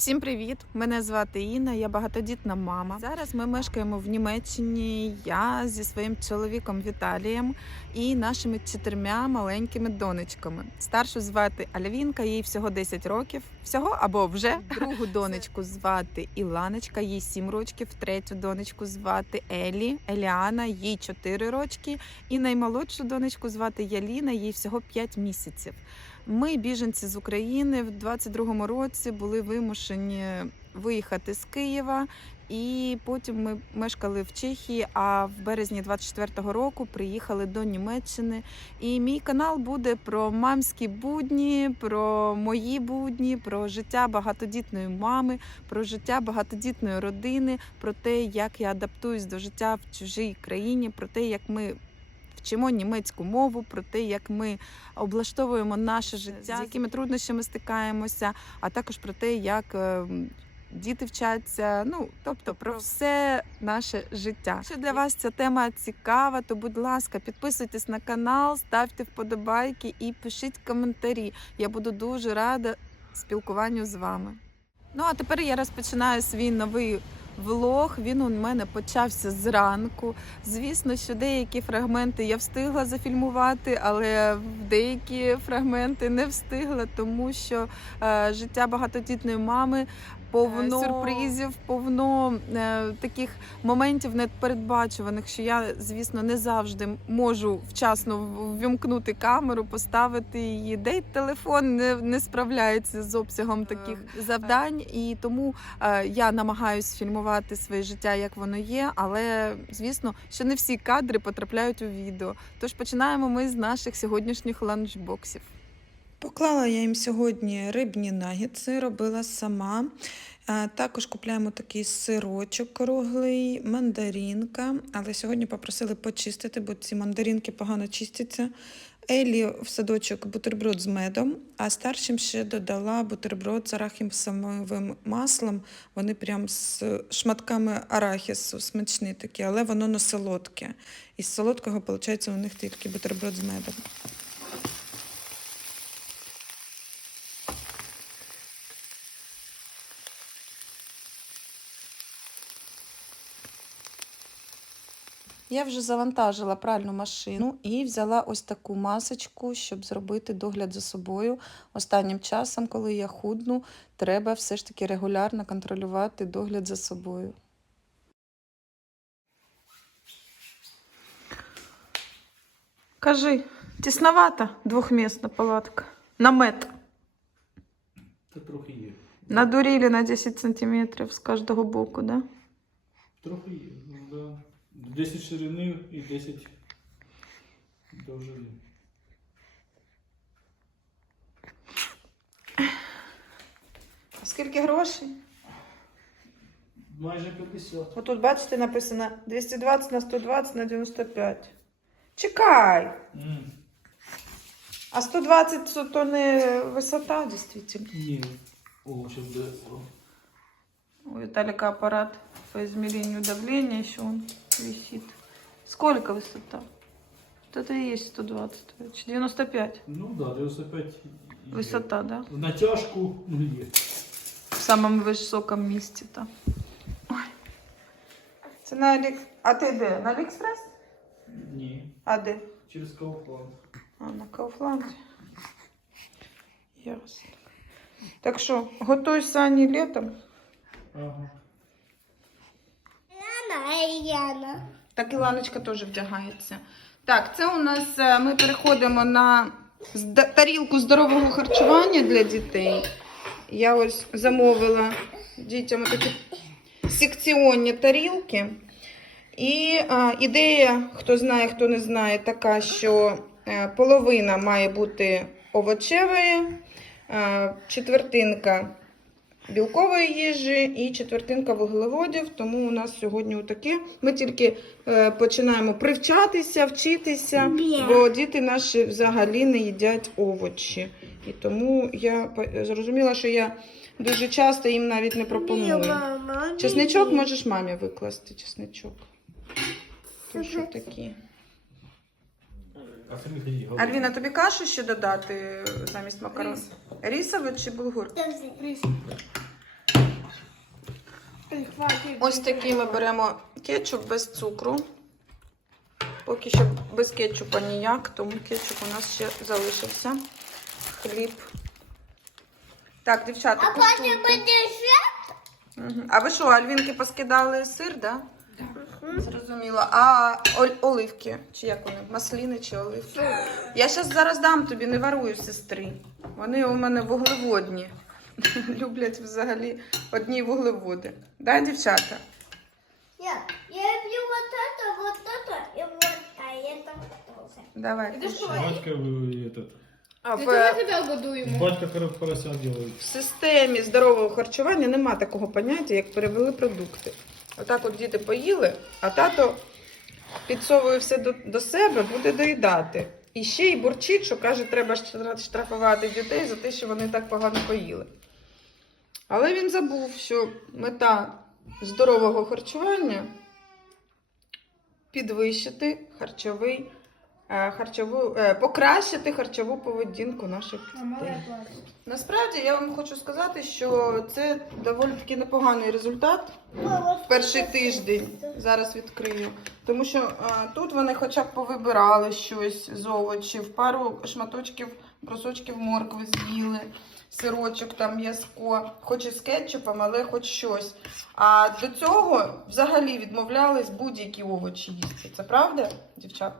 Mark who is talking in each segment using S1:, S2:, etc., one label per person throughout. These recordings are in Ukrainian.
S1: Всім привіт! Мене звати Інна, я багатодітна мама. Зараз ми мешкаємо в Німеччині. Я зі своїм чоловіком Віталієм і нашими чотирма маленькими донечками. Старшу звати Альвінка, їй всього 10 років. Всього або вже другу донечку звати Іланочка, їй 7 років. Третю донечку звати Елі, Еліана, їй 4 рочки. І наймолодшу донечку звати Яліна, їй всього 5 місяців. Ми, біженці з України, в 22-му році були вимушені виїхати з Києва, і потім ми мешкали в Чехії. А в березні 24-го року приїхали до Німеччини. І мій канал буде про мамські будні, про мої будні, про життя багатодітної мами, про життя багатодітної родини, про те, як я адаптуюсь до життя в чужій країні, про те, як ми вчимо німецьку мову, про те, як ми облаштовуємо наше життя, з якими труднощами стикаємося, а також про те, як е, діти вчаться. Ну тобто про все наше життя. Якщо для вас ця тема цікава, то будь ласка, підписуйтесь на канал, ставте вподобайки і пишіть коментарі. Я буду дуже рада спілкуванню з вами. Ну а тепер я розпочинаю свій новий влог. Він у мене почався зранку. Звісно, що деякі фрагменти я встигла зафільмувати, але деякі фрагменти не встигла, тому що е, життя багатодітної мами повно сюрпризів, повно е, таких моментів непередбачуваних, що я, звісно, не завжди можу вчасно ввімкнути камеру, поставити її. Де телефон не, не справляється з обсягом таких завдань, і тому е, я намагаюсь фільмувати своє життя, як воно є, але звісно, що не всі кадри потрапляють у відео. Тож починаємо ми з наших сьогоднішніх ланчбоксів.
S2: Поклала я їм сьогодні рибні нагетси, робила сама. Е, Також купляємо такий сирочок круглий, мандарінка. Але сьогодні попросили почистити, бо ці мандарінки погано чистяться. Елі в садочок бутерброд з медом, а старшим ще додала бутерброд з арахісовим маслом. Вони прям з шматками арахісу, смачні такі, але воно на солодке. Із солодкого, виходить, у них тільки бутерброд з медом.
S1: Я вже завантажила пральну машину і взяла ось таку масочку, щоб зробити догляд за собою. Останнім часом, коли я худну, треба все ж таки регулярно контролювати догляд за собою. Кажи, тісновата двохмісна палатка. Намет.
S3: Та трохи є.
S1: Надурили на 10 сантиметрів з кожного боку, да?
S3: Трохи є. Ну, да. 10 ширини і 10 довжини.
S1: Скільки грошей?
S3: Майже 50.
S1: Отут, бачите, написано 220 на 120 на 95. Чекай!
S3: М,
S1: А 120 то- то не висота, дійсно.
S3: Ні. О, буде. О.
S1: У Виталика аппарат по измерению давления еще он висит. Сколько высота? Вот это и есть 120, короче. 95
S3: Ну да, 95 є.
S1: высота, да?
S3: В натяжку ну, є.
S1: В самом высоком месте то Ой. Це на Алік... А ти де? На Аліекспрес?
S3: Ні.
S1: А де?
S3: Через Kaufland.
S1: А, на Кауфланді. Ясно. Так що, готуй сані літом.
S3: Ага.
S4: Яна.
S1: Так, Іланочка теж вдягається. Так, це у нас е, ми переходимо на тарілку здорового харчування для дітей. Я ось замовила дітям такі секціонні тарілки. І а, ідея, хто знає, хто не знає, така, що е, половина має бути овочевої, е, четвертинка білкової їжі і четвертинка вуглеводів. Тому у нас сьогодні отаке. Ми тільки е, починаємо привчатися, вчитися,
S4: Бє.
S1: бо діти наші взагалі не їдять овочі. І тому я зрозуміла, що я дуже часто їм навіть не пропоную. Чесничок можеш мамі викласти, чесничок. Що такі.
S3: А це не тоді
S1: Альвіна, тобі кашу ще додати замість макарон? Рісове чи булгур?
S4: Рис.
S1: Ось такий ми беремо кетчуп без цукру. Поки що без кетчупа ніяк, тому кетчуп у нас ще залишився. Хліб. Так, дівчата,
S4: А потім буде
S1: Мгм. А ви що, альвінки поскидали сир, да? Зрозуміло. А оль- оливки? Чи як вони? Масліни чи оливки? Я зараз зараз дам тобі, не варую сестри. Вони у мене вуглеводні. Люблять взагалі одні вуглеводи. Да, дівчата?
S4: Я, я люблю вот это, вот это и вот, а это тоже.
S1: Давай.
S4: Это что?
S3: Батька вы этот.
S1: А
S4: Ты
S1: в,
S4: давай тебя годуем.
S3: Батька коро- поросят делает.
S1: в системі здорового харчування нема такого поняття, як перевели продукти. Отак от діти поїли, а тато підсовує все до, до себе, буде доїдати. І ще й бурчить, що каже, треба штрафувати дітей за те, що вони так погано поїли. Але він забув, що мета здорового харчування підвищити харчовий, харчову, е, покращити харчову поведінку наших дітей. Насправді я вам хочу сказати, що це доволі таки непоганий результат перший тиждень. Зараз відкрию. Тому що а, тут вони хоча б повибирали щось з овочів, пару шматочків, брусочків моркви з'їли, сирочок там м'язко, хоч і з кетчупом, але хоч щось. А до цього взагалі відмовлялись будь-які овочі їсти. Це правда, дівчат?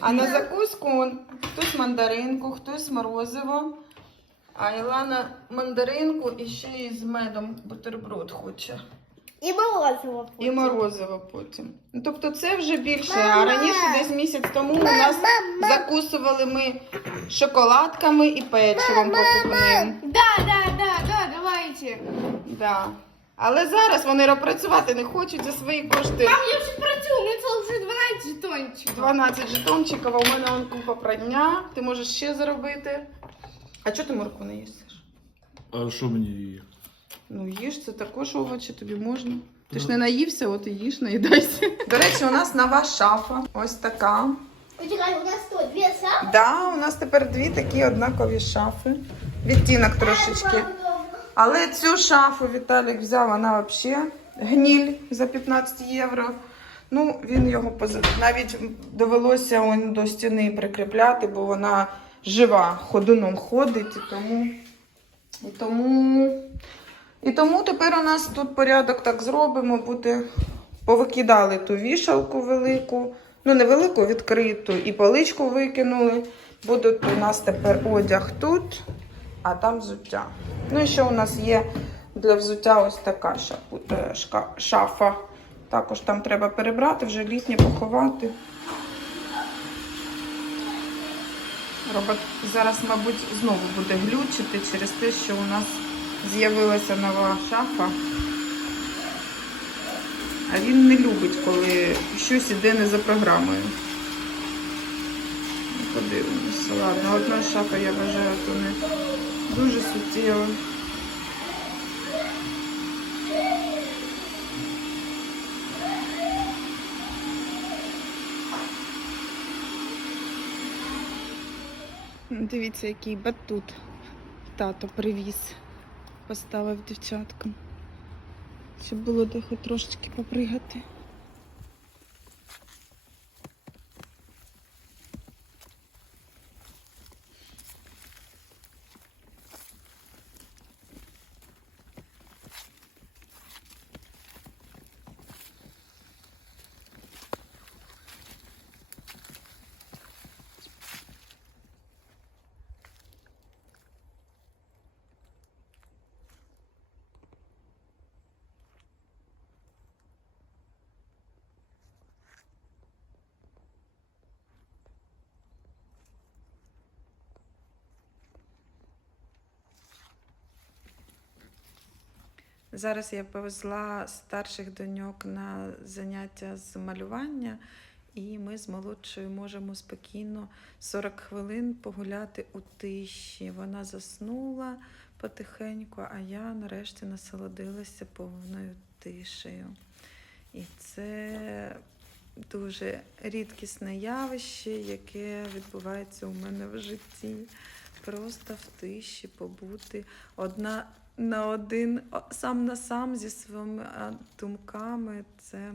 S1: А на закуску он, хтось мандаринку, хтось морозиво. А Ілана мандаринку і ще й з медом бутерброд хоче.
S4: И морозиво.
S1: І морозиво потім. Ну, тобто це вже більше. А раніше десь місяць тому у нас закусували ми шоколадками і печивом покупним.
S4: Да, да, да, да, давайте.
S1: Да. Але зараз вони працювати не хочуть за свої кошти.
S4: Там я вже працюю, у мене це вже 12 жетончиків.
S1: 12 жетончиків, а у мене он купа прадня. Ти можеш ще заробити. А чого ти морку не їсиш?
S3: А что мне ее?
S1: Ну, їж, це також овочі, тобі можна. Ти ж не наївся, от і їж, наїдайся. До речі, у нас нова шафа. Ось така.
S4: Почекай, у нас тут дві сам.
S1: Да, у нас тепер дві такі однакові шафи. Відтінок трошечки. Але цю шафу Віталік взяв, вона взагалі гніль за 15 євро. Ну, він його поз- навіть довелося до стіни прикріпляти, бо вона жива, ходуном ходить, і тому. І тому, і тому тепер у нас тут порядок так зробимо, буде повикидали ту вішалку велику, ну не велику, відкриту, і поличку викинули. Буде у нас тепер одяг тут, а там взуття. Ну і ще у нас є для взуття ось така е, шафа. Також там треба перебрати, вже літнє поховати. Робот зараз, мабуть, знову буде глючити через те, що у нас з'явилася нова шафа. А він не любить, коли щось іде не за програмою. Подивимося. Ладно, одна шафа, я вважаю, то не дуже суттєво. Дивіться, який батут тато привіз, поставив дівчаткам. Щоб було де трошечки попригати. Зараз я повезла старших доньок на заняття з малювання, і ми з молодшою можемо спокійно 40 хвилин погуляти у тиші. Вона заснула потихеньку, а я нарешті насолодилася повною тишею. І це дуже рідкісне явище, яке відбувається у мене в житті. просто в тиші побути одна на один, сам на сам зі своїми думками. Це,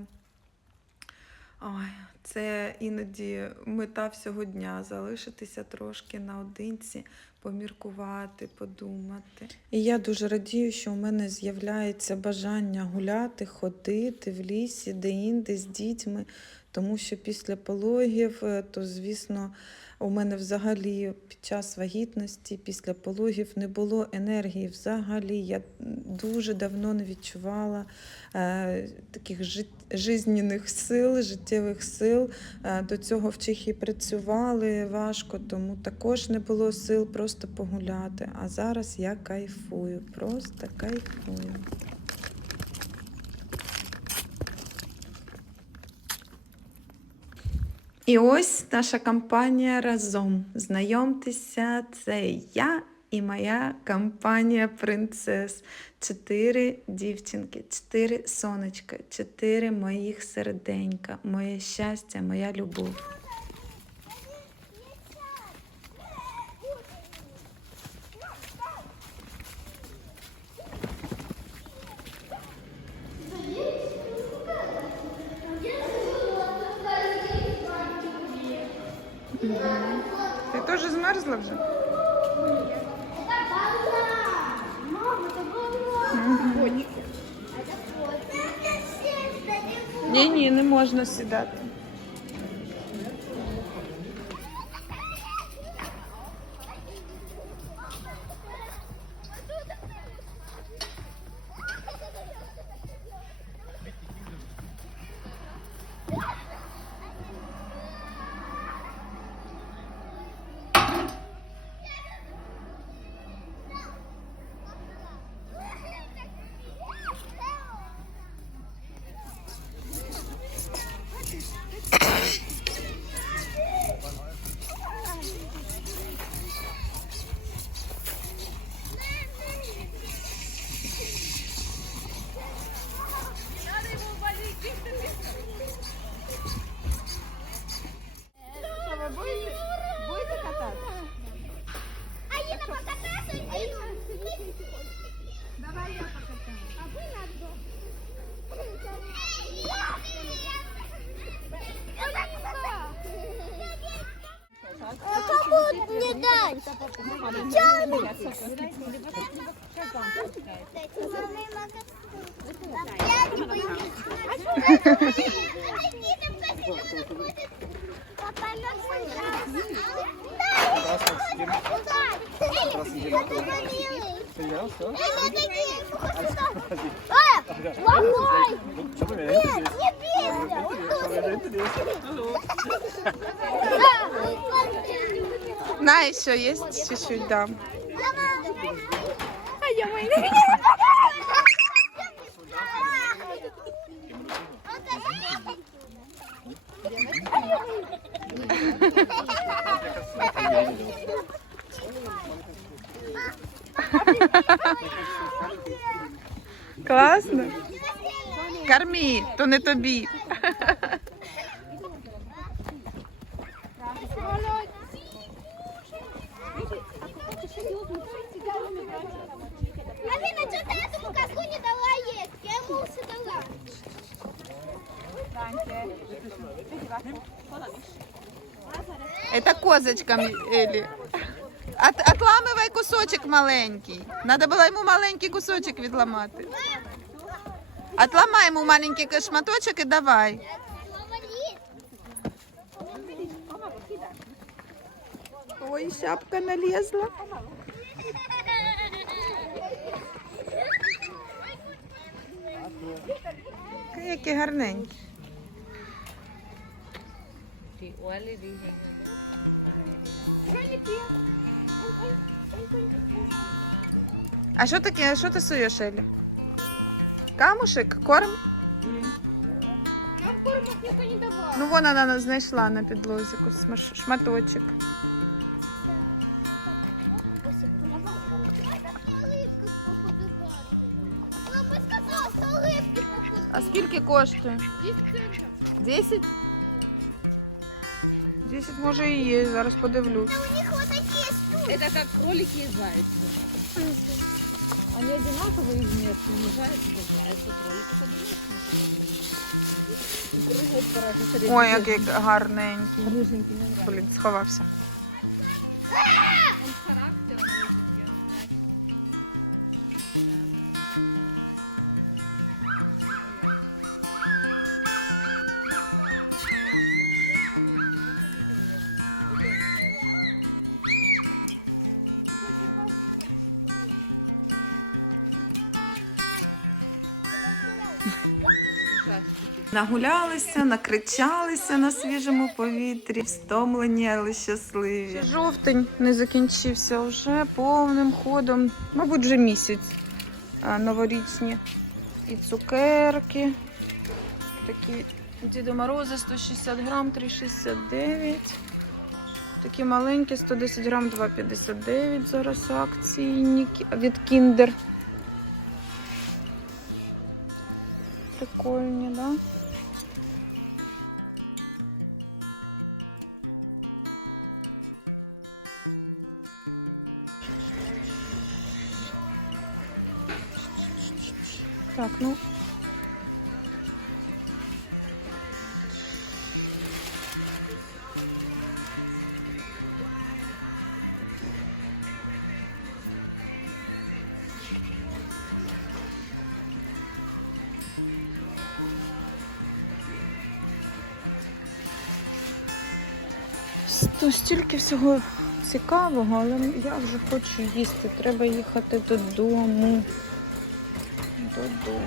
S1: ой, це іноді мета всього дня залишитися трошки наодинці, поміркувати, подумати. І я дуже радію, що у мене з'являється бажання гуляти, ходити в лісі, де-інде з дітьми, тому що після пологів, е, то, звісно, у мене взагалі під час вагітності, після пологів не було енергії взагалі. Я дуже давно не відчувала е, таких жит... жизненних сил, життєвих сил. Е, до цього в Чехії працювали важко, тому також не було сил просто погуляти. А зараз я кайфую, просто кайфую. І ось наша компанія разом. Знайомтеся, це я і моя компанія принцес. Чотири дівчинки, чотири сонечка, чотири моїх серденька, моє щастя, моя любов. Ти теж змерзла вже?
S4: Мама, это было
S1: Ні, ні, не можна сідати.
S4: А Інна покатайся, Інна. Давай я покатаю. А ви на двох. Кому не дать? Я не боюсь. Папа, Ломай! Нет, не бейся!
S1: На, еще есть чуть-чуть, да.
S4: А я мои
S1: Класно. Корми, то не тобі. Это козочка, Елі. От, отламывай кусочек маленький. Надо було йому маленький кусочек відламати. Отламай йому маленький шматочок і давай. Ой, шапка налезла. Які гарненькі. А що таке? Що ти суєш, Елі? Камушек? Корм?
S4: Нам кормов никто не давал.
S1: Ну вон вона знайшла на підлозі кус- шматочок. А скільки коштує? 10? 10 може і є, зараз подивлюсь.
S4: У них вот такие штуки.
S5: Это как кролики и зайцы. Они одинаковые внешне, но зайцы это зайцы, кролики это И прыгают по-разному. Смотри,
S6: Ой,
S5: бегает.
S6: який гарненький.
S5: Рыженький, мне нравится.
S6: Блін, сховався.
S1: Нагулялися, накричалися на свіжому повітрі, стомлені, але щасливі.
S6: Жовтень не закінчився вже повним ходом. Мабуть, вже місяць новорічні. І цукерки. Такі Діда Мороза 160 грам, 3,69. Такі маленькі, 110 грам, 2,59 зараз кі- від Kinder. Прикольні, да? Так, ну. То стільки всього цікавого, але я вже хочу їсти. Треба їхати додому. Додому.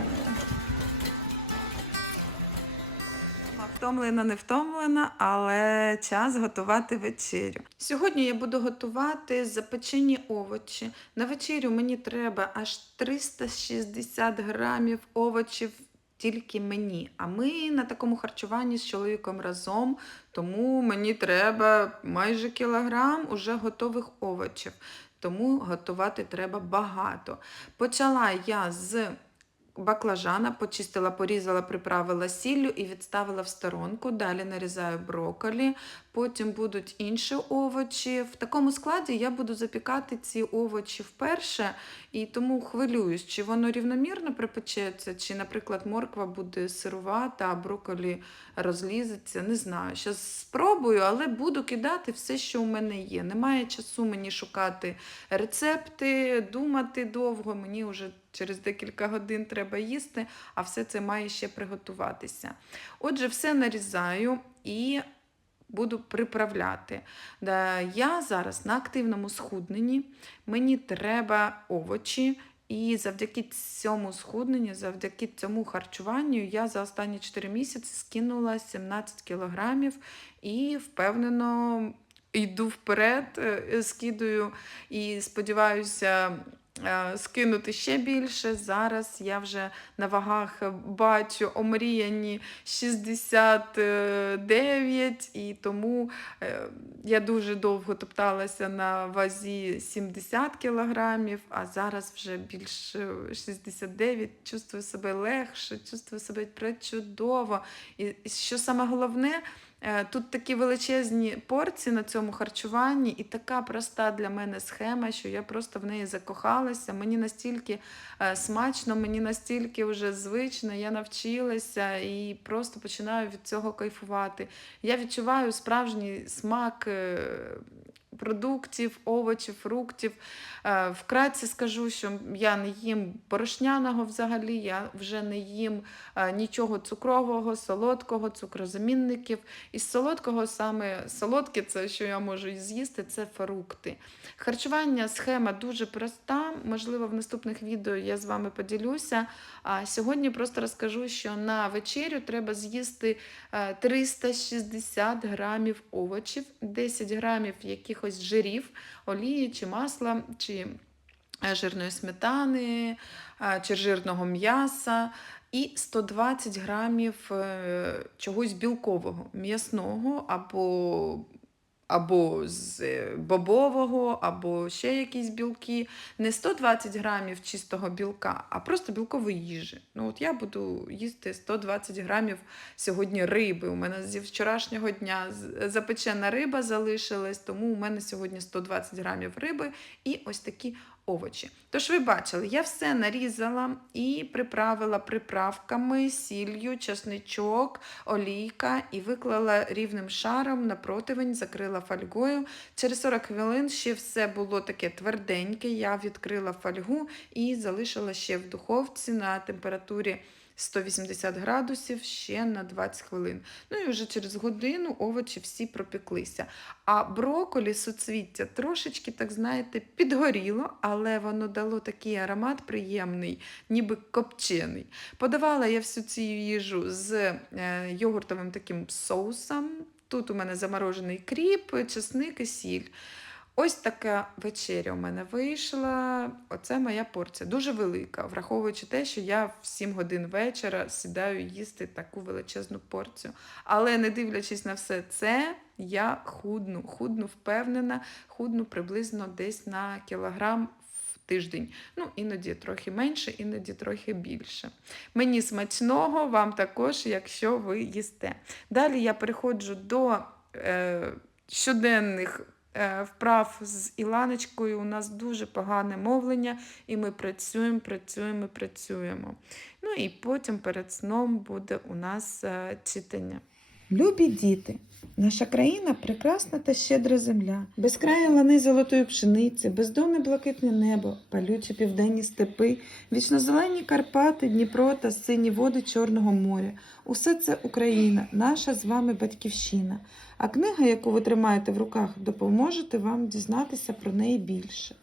S1: Втомлена, не втомлена, але час готувати вечерю. Сьогодні я буду готувати запечені овочі. На вечерю мені треба аж 360 грамів овочів. Тільки мені. А ми на такому харчуванні з чоловіком разом, тому мені треба майже кілограм уже готових овочів. Тому готувати треба багато. Почала я з баклажана, почистила, порізала, приправила сіллю і відставила в сторонку. Далі нарізаю брокколі, потім будуть інші овочі. В такому складі я буду запікати ці овочі вперше, і тому хвилююсь, чи воно рівномірно припечеться, чи, наприклад, морква буде сирувата, а брокколі розлізеться. Не знаю. Зараз спробую, але буду кидати все, що у мене є. Немає часу мені шукати рецепти, думати довго. Мені вже через декілька годин треба їсти, а все це має ще приготуватися. Отже, все нарізаю і буду приправляти. Я зараз на активному схудненні, мені треба овочі. І завдяки цьому схудненню, завдяки цьому харчуванню, я за останні 4 місяці скинула 17 кілограмів і впевнено йду вперед, е, скидую і сподіваюся скинути ще більше. Зараз я вже на вагах бачу омріяні 69, і тому е, я дуже довго топталася на вазі 70 кілограмів, а зараз вже більше 69. Чувствую себе легше, чувствую себе пречудово. І що саме головне, Е, Тут такі величезні порції на цьому харчуванні, і така проста для мене схема, що я просто в неї закохалася. Мені настільки е, смачно, мені настільки вже звично, я навчилася і просто починаю від цього кайфувати. Я відчуваю справжній смак. Е, Продуктів, овочів, фруктів. Е, Вкратце скажу, що я не їм борошняного взагалі, я вже не їм е, нічого цукрового, солодкого, цукрозамінників. Із солодкого саме солодке, це що я можу з'їсти, це фрукти. Харчування схема дуже проста. Можливо, в наступних відео я з вами поділюся. А сьогодні просто розкажу, що на вечерю треба з'їсти е, 360 грамів овочів, 10 грамів якихось жирів, олії чи масла, чи е, жирної сметани, е, чи жирного м'яса. І 120 грамів е, чогось білкового, м'ясного або або з е, бобового, або ще якісь білки. Не 120 грамів чистого білка, а просто білкової їжі. Ну, от я буду їсти 120 грамів сьогодні риби. У мене зі вчорашнього дня запечена риба залишилась, тому у мене сьогодні 120 грамів риби і ось такі овочі. Тож ви бачили, я все нарізала і приправила приправками, сіллю, чесничок, олійка і виклала рівним шаром на противень, закрила фольгою. Через 40 хвилин ще все було таке тверденьке. Я відкрила фольгу і залишила ще в духовці на температурі 180 градусів ще на 20 хвилин. Ну і вже через годину овочі всі пропеклися. А броколі, суцвіття трошечки, так знаєте, підгоріло, але воно дало такий аромат приємний, ніби копчений. Подавала я всю цю їжу з е, йогуртовим таким соусом. Тут у мене заморожений кріп, чесник і сіль. Ось така вечеря у мене вийшла. Оце моя порція. Дуже велика, враховуючи те, що я в 7 годин вечора сідаю їсти таку величезну порцію. Але не дивлячись на все це, я худну, худну впевнена, худну приблизно десь на кілограм в тиждень. Ну, іноді трохи менше, іноді трохи більше. Мені смачного, вам також, якщо ви їсте. Далі я переходжу до е, щоденних вправ з Іланочкою. У нас дуже погане мовлення, і ми працюємо, працюємо, працюємо. Ну і потім перед сном буде у нас е, читання. Любі діти, наша країна прекрасна та щедра земля, безкраї лани золотої пшениці, бездонне блакитне небо, палючі південні степи, вічнозелені Карпати, Дніпро та сині води Чорного моря. Усе це Україна, наша з вами батьківщина. А книга, яку ви тримаєте в руках, допоможе вам дізнатися про неї більше.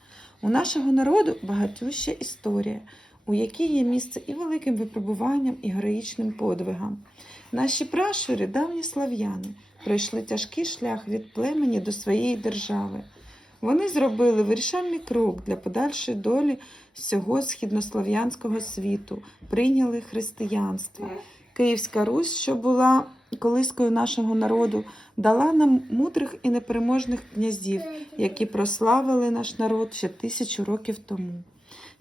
S1: У нашого народу багатюща історія, у якій є місце і великим випробуванням, і героїчним подвигам. Наші пращури, давні слав'яни, пройшли тяжкий шлях від племені до своєї держави. Вони зробили вирішальний крок для подальшої долі всього східнослов'янського світу, прийняли християнство. Київська Русь, що була колискою нашого народу, дала нам мудрих і непереможних князів, які прославили наш народ ще тисячу років тому.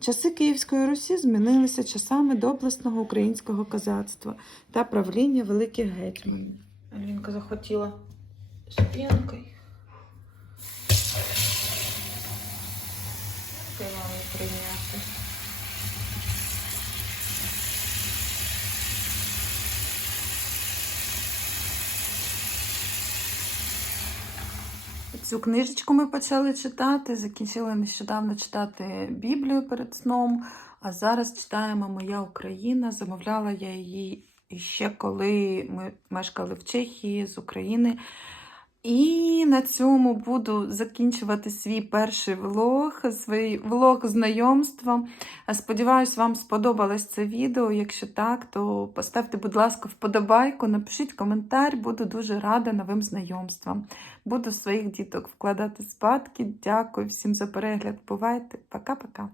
S1: Часи Київської Русі змінилися часами доблесного українського козацтва та правління великих гетьманів. Алінка захотіла з пінкою. Сказала прийняти. Цю книжечку ми почали читати. Закінчили нещодавно читати Біблію перед сном. А зараз читаємо Моя Україна. Замовляла я її ще коли ми мешкали в Чехії з України. І на цьому буду закінчувати свій перший влог, свій влог знайомства. Сподіваюсь, вам сподобалось це відео. Якщо так, то поставте, будь ласка, вподобайку, напишіть коментар, буду дуже рада новим знайомствам. Буду своїх діток вкладати спадки. Дякую всім за перегляд. Бувайте, пока-пока.